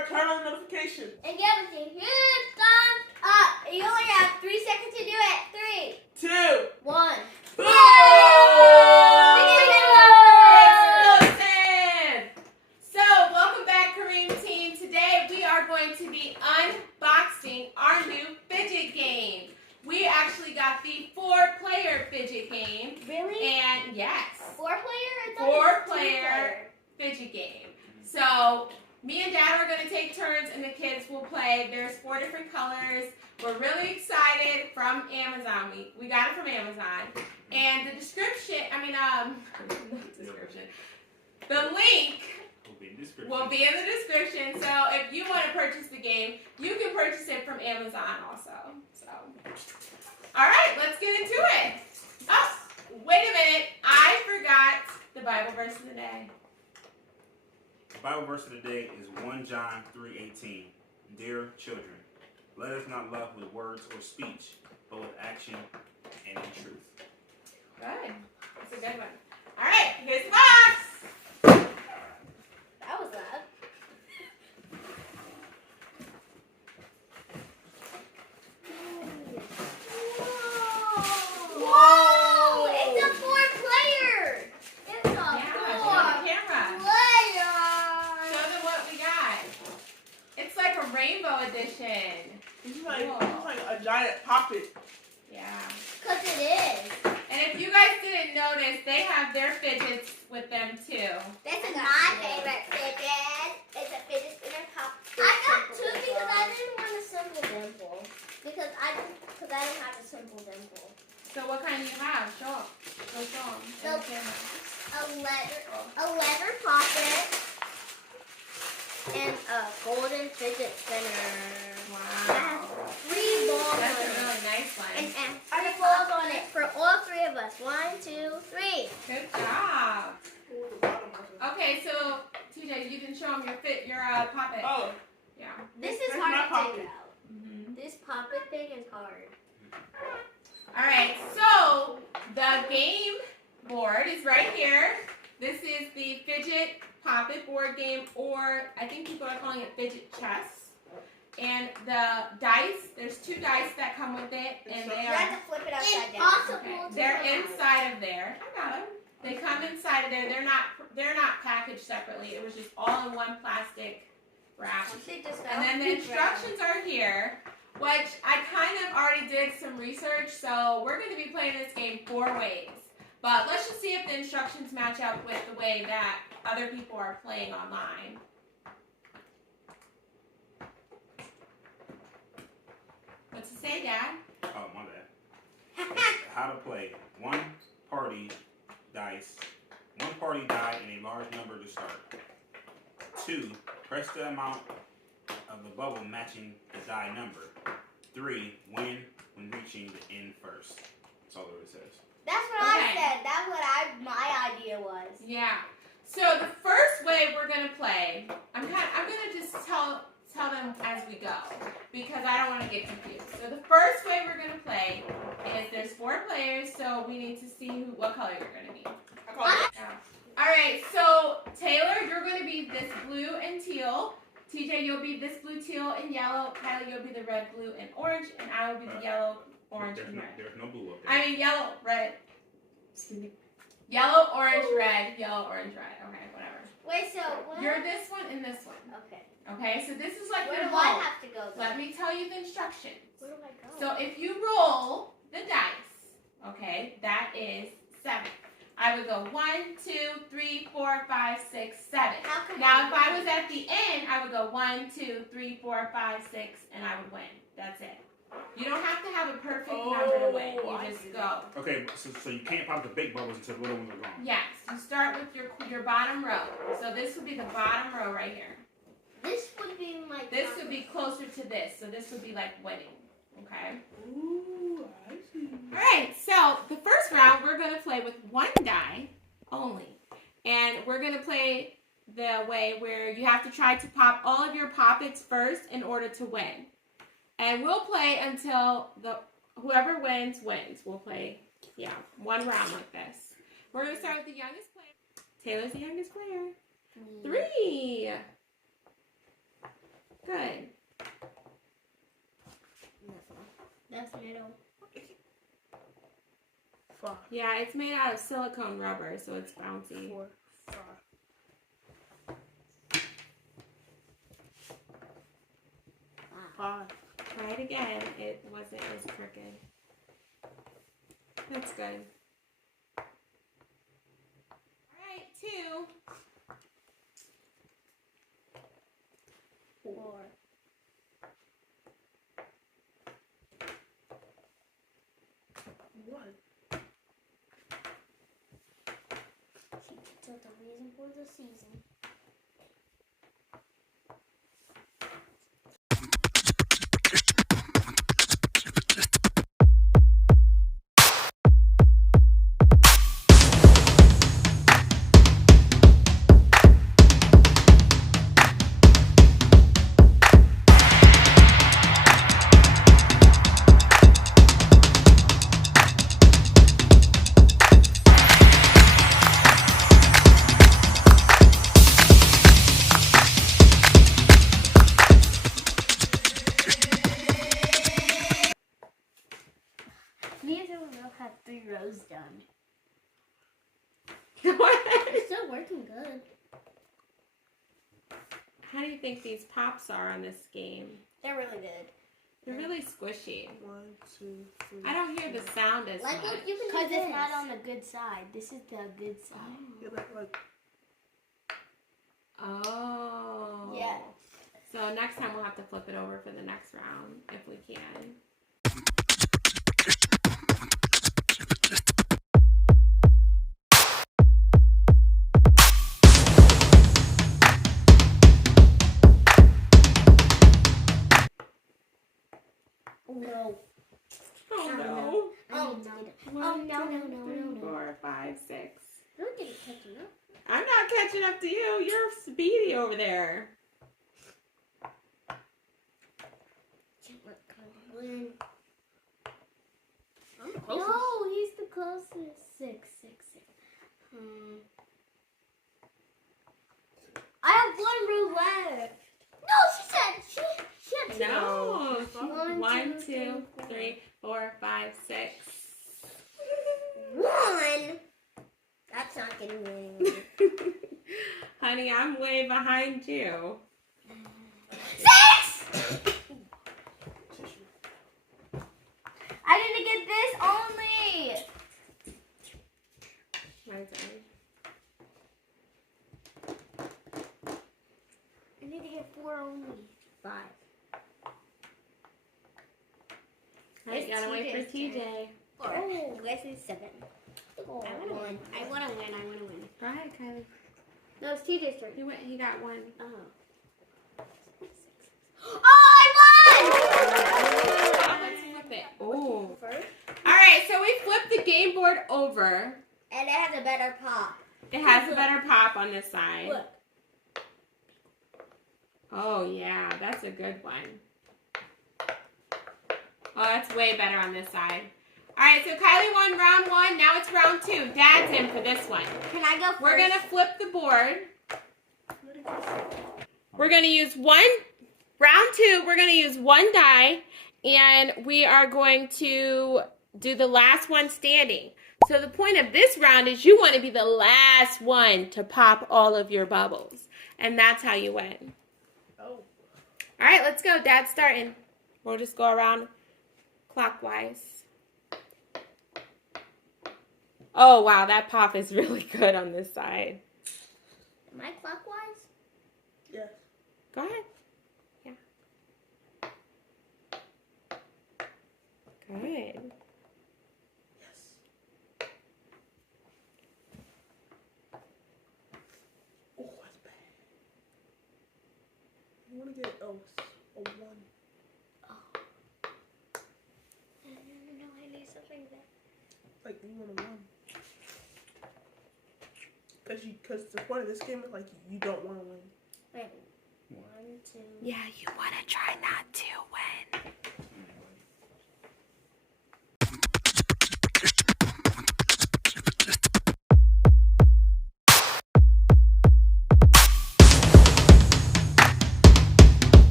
Remember, turn on notifications. And give us a huge thumbs up. You only have 3 seconds to do it. 3, 2, 1. boom! Explosive! So, welcome back, Karim Team. Today we are going to be unboxing our new fidget game. We actually got the 4-player fidget game. Really? And yes. 4-player? 4-player fidget game. So, me and Dad are going to take turns and the kids will play. There's 4 different colors. We're really excited from Amazon. We got it from Amazon. And the description, not description. The link will be in the description. So if you want to purchase the game, you can purchase it from Amazon also. So, all right, let's get into it. Oh, wait a minute. I forgot the Bible verse of the day. The Bible verse of the day is 1 John 3:18. Dear children, let us not love with words or speech, but with action and in truth. Good. That's a good one. All right, here's the box. That was loud. Whoa! It's a 4-player. It's a 4-player. Show them what we got. It's like a rainbow edition. This is like a giant poppet. Yeah. Because it is. And if you guys didn't notice, they have their fidgets with them too. This is my favorite fidget. It's a fidget spinner pop. I got 2 because I didn't want a simple dimple. Because I don't have a simple dimple. So what kind do you have? Show them. Go show them. A leather poppet and a golden fidget spinner. Wow. 3 balls. That's a on it. really nice one. And 3 balls on it for all 3 of us. 1, 2, 3. Good job. Okay, so TJ, you can show them your poppet. Oh. Yeah. This is That's my hard to poppet. take out. Mm-hmm. This poppet thing is hard. All right, so the game board is right here. This is the Fidget Poppet board game, or I think people are calling it Fidget Chess. And the dice, there's 2 dice that come with it, and they You are have to flip it upside down. okay, they're inside of there. I got them. They come inside of there. They're not packaged separately. It was just all in one plastic wrap. And then the instructions are here, which I kind of already did some research, so we're going to be playing this game 4 ways. But let's just see if the instructions match up with the way that other people are playing online. What's it say, Dad? Oh, my bad. It's how to play 1 party dice, 1 party die in a large number to start. 2, press the amount of the bubble matching the die number. 3, win when reaching the end first. That's all it says. That's what I said. That's what my idea was. Yeah. So the first way we're gonna play, I'm gonna just tell them as we go because I don't want to get confused. So the first way we're gonna play is there's 4 players, so we need to see what color you're gonna be. All right. So Taylor, you're gonna be this blue and teal. TJ, you'll be this blue, teal, and yellow. Kylie, you'll be the red, blue, and orange, and I will be the yellow, orange, and red. There's no blue up there. I mean yellow, red. Excuse me. Yellow, orange, red. Yellow, orange, red. Okay, whatever. Wait, so what? You're this one and this one. Okay. Okay, so this is like Where your do I home. have to go? Let me tell you the instructions. Where do I go? So if you roll the dice, okay, that is 7. I would go 1, 2, 3, 4, 5, 6, 7. How come Now, if I was at the end, I would go 1, 2, 3, 4, 5, 6, and I would win. That's it. You don't have to have a perfect number to win. You just go. Okay, so you can't pop the big bubbles until the little ones are gone. Yes, you start with your bottom row. So this would be the bottom row right here. This would be my. This would be closer to this. So this would be like winning. Okay? Ooh, I see. All right, so the first round, we're going to play with 1 die only. And we're going to play the way where you have to try to pop all of your poppets first in order to win. And we'll play until whoever wins. We'll play, 1 round like this. We're going to start with the youngest player. Taylor's the youngest player. 3. good. That's middle. 5, Yeah, it's made out of silicone rubber, so it's bouncy. 4, 5. Try it again. It wasn't as crooked. That's good. Alright, 2. 4. What? She took the reason for the season. Me and Ariana have 3 rows done. What? It's still working good. How do you think these pops are on this game? They're really good. They're really squishy. 1, 2, 3. I don't hear the sound as Like, much. look, you can do this. Because it's not on the good side. This is the good side. Yeah, like. Oh. Yeah. So next time we'll have to flip it over for the next round if we can. No. Oh no. Oh, no. One, no, two, no, no, three, no, no. 4, 5, 6. You're getting catching up. I'm not catching up to you. You're speedy over there. I'm the closest. No, he's the closest. 6, 6, 6. I have 1 row left. No, she had 2. No. One, 1, two, 2, three, 3, 4, 5, 6. 1. That's not getting me anywhere. Honey, I'm way behind you. 6! I need to get this only. My turn. I need to get 4 only. 5. I gotta wait for TJ. Oh, this is 7. Oh, I wanna win. I want to win. Go ahead, Kylie. No, it's TJ's turn. He got 1. Oh. Oh, I won! Let's flip it. Oh. First. Alright, so we flipped the game board over. And it has a better pop. It has a better pop on this side. Look. Oh, yeah. That's a good one. Oh, that's way better on this side. Alright, so Kylie won round 1. Now it's round 2. Dad's in for this one. Can I go first? We're going to flip the board. We're going to use round 2, we're going to use 1 die. And we are going to do the last one standing. So the point of this round is you want to be the last one to pop all of your bubbles. And that's how you win. Oh. All right, let's go. Dad's starting. We'll just go around clockwise. Oh, wow. That pop is really good on this side. Am I clockwise? Yes. Go ahead. Yeah. Good. Yes. Oh, that's bad. You want to get a 1. Oh. No, I need something there. Like, you want a 1. Because the point of this game is, like, you don't want to win. Wait. 1, 2. Yeah, you want to try not to win.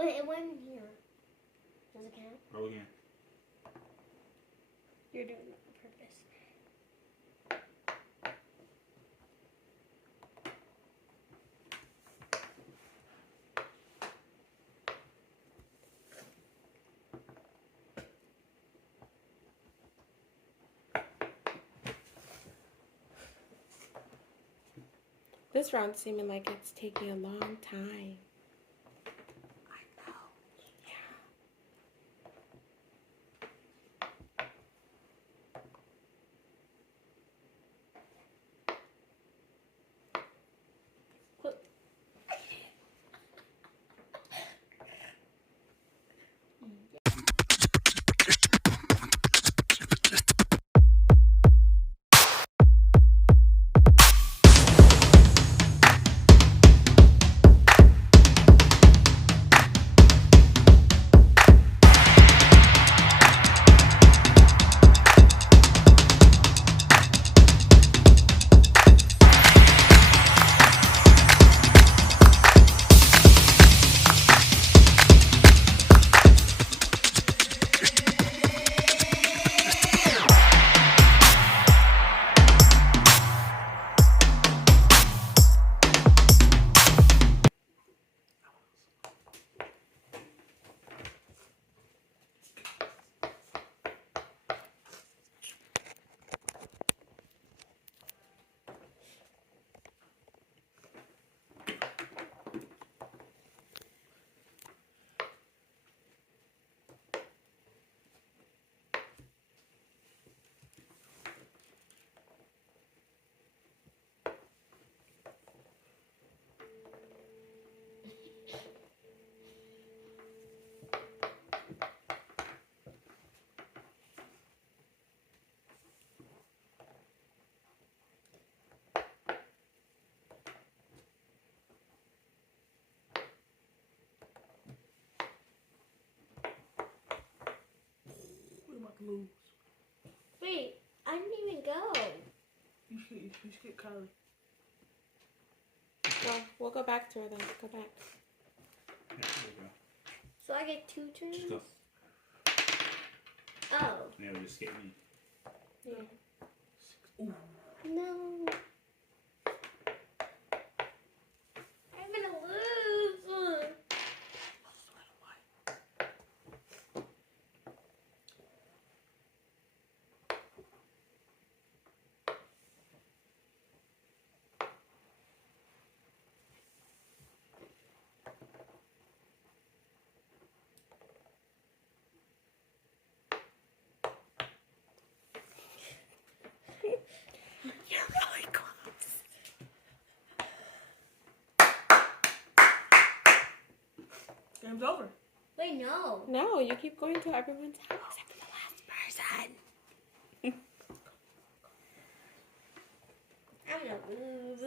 But it went in here. Does it count? Roll again. You're doing it on purpose. This round's seeming like it's taking a long time. I know. Yeah. Lose. Wait, I didn't even go. You should get Kylie. Well, we'll go back to her then. Go back. Yeah, there you go. So I get 2 turns? Just go. Oh. Now just skip me. Yeah. No. I'm gonna lose. You're really close. Game's over. Wait, no. No, you keep going to everyone's house except for the last person. I'm gonna lose.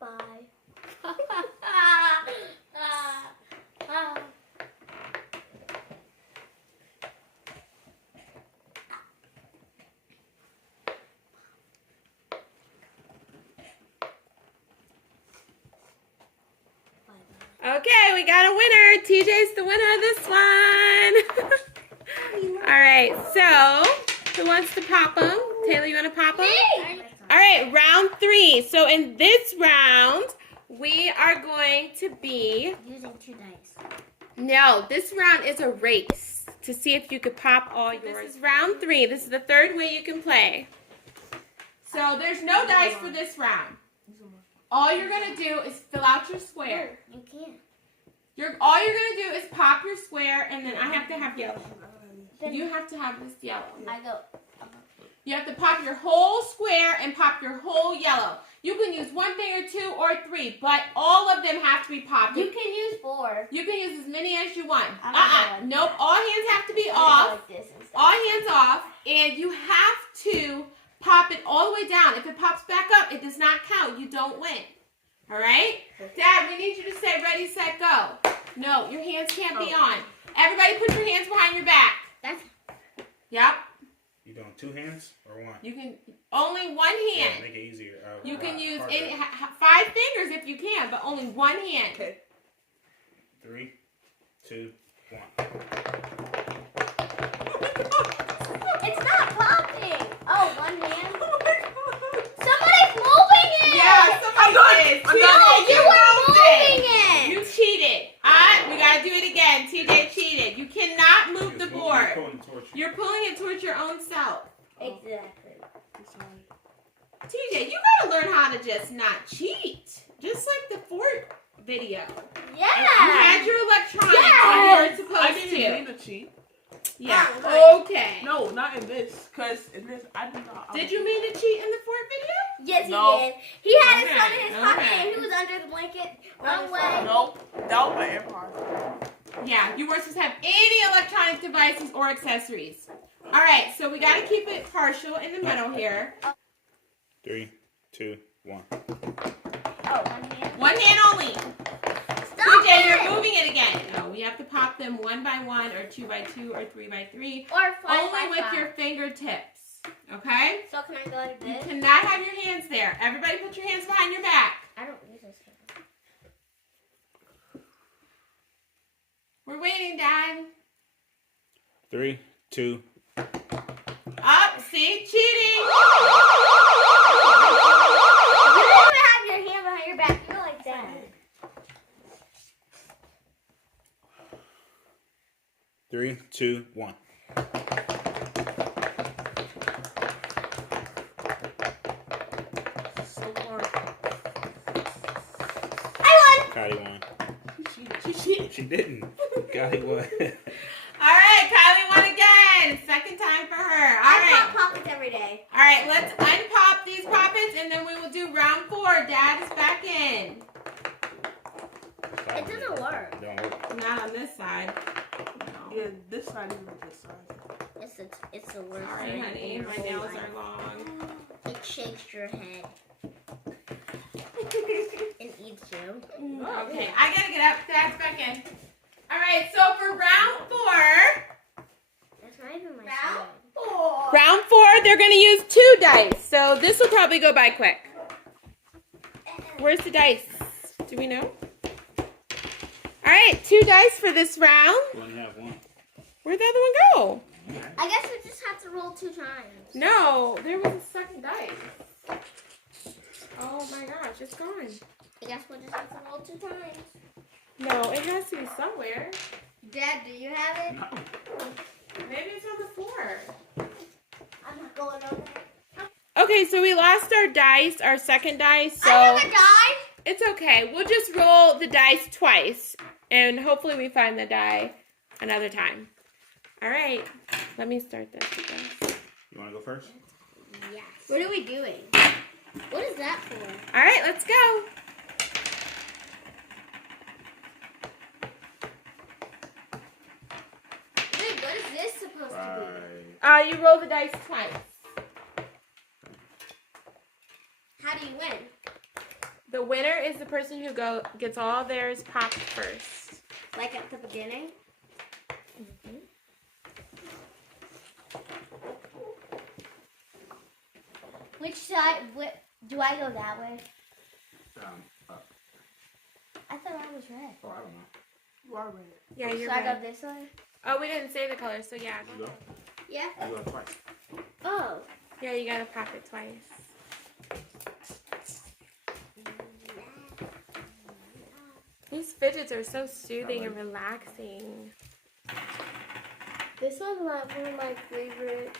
Bye. Okay, we got a winner. TJ's the winner of this one. All right, so who wants to pop them? Taylor, you want to pop them? All right, round 3. So in this round, we are going to be... Using 2 dice. No, this round is a race to see if you could pop all yours. This is round 3. This is the 3rd way you can play. So there's no dice for this round. All you're going to do is fill out your square. You can't. All you're going to do is pop your square, and then I have to have yellow. You have to have this yellow. I go. You have to pop your whole square and pop your whole yellow. You can use 1 thing or 2 or 3, but all of them have to be popped. You can use 4. You can use as many as you want. I'm Nope. All hands have to be off. Like this instead. All hands off, and you have to pop it all the way down. If it pops back up, it does not count. You don't win. All right? Dad, we need you to say ready, set, go. No, your hands can't be on. Everybody put your hands behind your back. That's... Yep. You doing 2 hands or 1? You can only 1 Yeah, hand. make it easier. You can use harder. 5 fingers if you can, but only 1 hand. Okay. 3, 2, 1. It's not popping. Oh, 1 hand. Oh my god. Somebody's moving it. Yeah, somebody is. I'm TJ, done. You were moved it. moving it. You cheated. We gotta do it again. TJ cheated. You cannot move the board. You're pulling it towards your own self. Exactly. TJ, you gotta learn how to just not cheat. Just like the Fort video. Yeah. You had your electronics Yeah. when you weren't supposed I didn't to. mean to cheat. Yeah. Oh, Okay. No, not in this. Because in this, I did not. Did you mean to cheat in the Fort video? Yes, he No. did. He had his Okay, phone in his pocket okay. and he was under the blanket. Wrong way. Nope. That was my empire. Yeah, you weren't supposed to have any electronic devices or accessories. All right, so we got to keep it partial in the middle here. 3, 2, 1. Oh, 1 hand. 1 hand only. Stop TJ, it. you're moving it again. No, we have to pop them 1 by 1 or 2 by 2 or 3 by 3. Or 5 Only by with 5. your fingertips. Okay? So can I go like You this? cannot have your hands there. Everybody put your hands behind your back. I don't use this. We're waiting, Dad. 3, 2. Up, see? Cheating. You don't even have your hand behind your back. You go like that. 3, 2, 1. So hard. I won. Kylie won. She cheated. She didn't. Kylie won. All right, Kylie won again. Second time for her. All I right. pop pockets every day. All right, let's unpop these poppets and then we will do round 4. Dad is back in. It doesn't work. Don't work. Not on this side. No. Yeah, this side is not this side. It's the worst. Sorry, thing honey. in your My whole nails life. are long. It shakes your head and eats you. Okay, I gotta get up. Dad's back in. All right, so for round 4. That's not even my Round side. 4. Round 4, they're gonna use 2 dice. So this will probably go by quick. Where's the dice? Do we know? All right, 2 dice for this round. One have one. Where'd the other one go? I guess we just have to roll 2 times. No, there was a second dice. Oh my gosh, it's gone. I guess we'll just have to roll 2 times. No, it has to be somewhere. Dad, do you have it? No. Maybe it's on the floor. I'm not going over there. Okay, so we lost our dice, our second dice. So I have a die. it's okay. We'll just roll the dice twice, and hopefully we find the die another time. All right, let me start this again. You want to go first? Yes. What are we doing? What is that for? All right, let's go. Wait, what is this supposed to be? You roll the dice twice. How do you win? The winner is the person who gets all theirs popped first. Like at the beginning? Which side? Do I go that way? Up. I thought I was red. Oh, I don't know. You are red. Yeah, you're So I right. go this way? Oh, we didn't say the color, so yeah. You go. Yeah. You go twice. Oh. Yeah, you gotta pop it twice. These fidgets are so soothing and relaxing. This one's one of my favorites.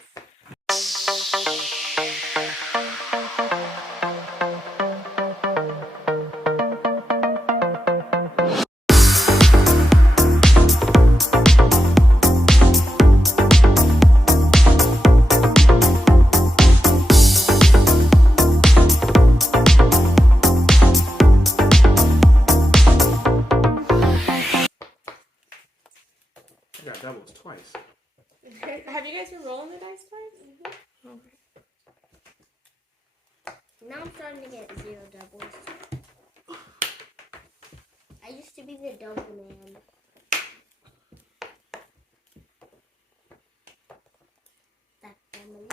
You got doubles twice. Have you guys been rolling the dice twice? Okay. Now I'm starting to get 0 doubles. I used to be the double man. That family.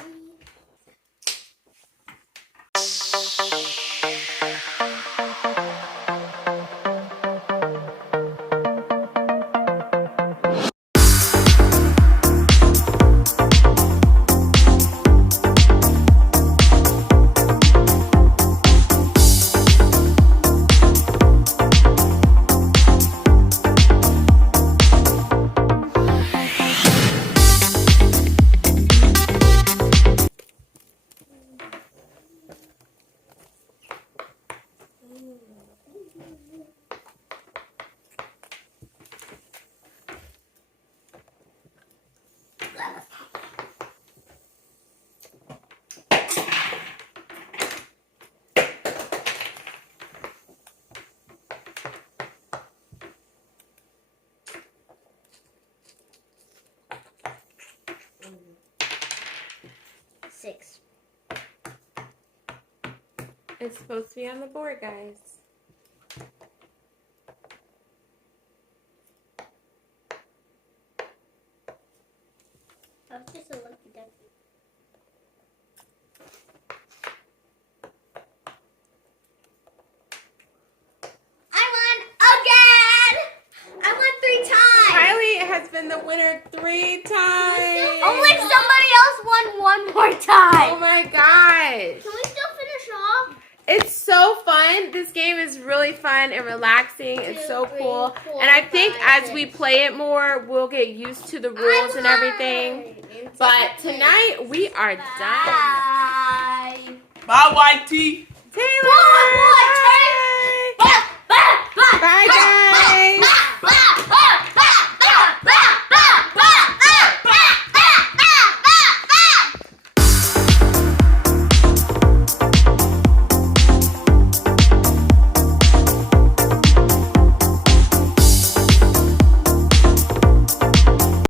6. It's supposed to be on the board, guys. I was just a lucky ducky. I won again! I won 3 times! Kylie has been the winner 3 times. Only somebody else won 1 more time! Oh my gosh. Can we still finish off? It's so fun. This game is really fun and relaxing. It's so cool. And I think as we play it more, we'll get used to the rules and everything. But tonight, we are done. Bye. Bye, White Tea. Taylor! Bye, Bye, guys!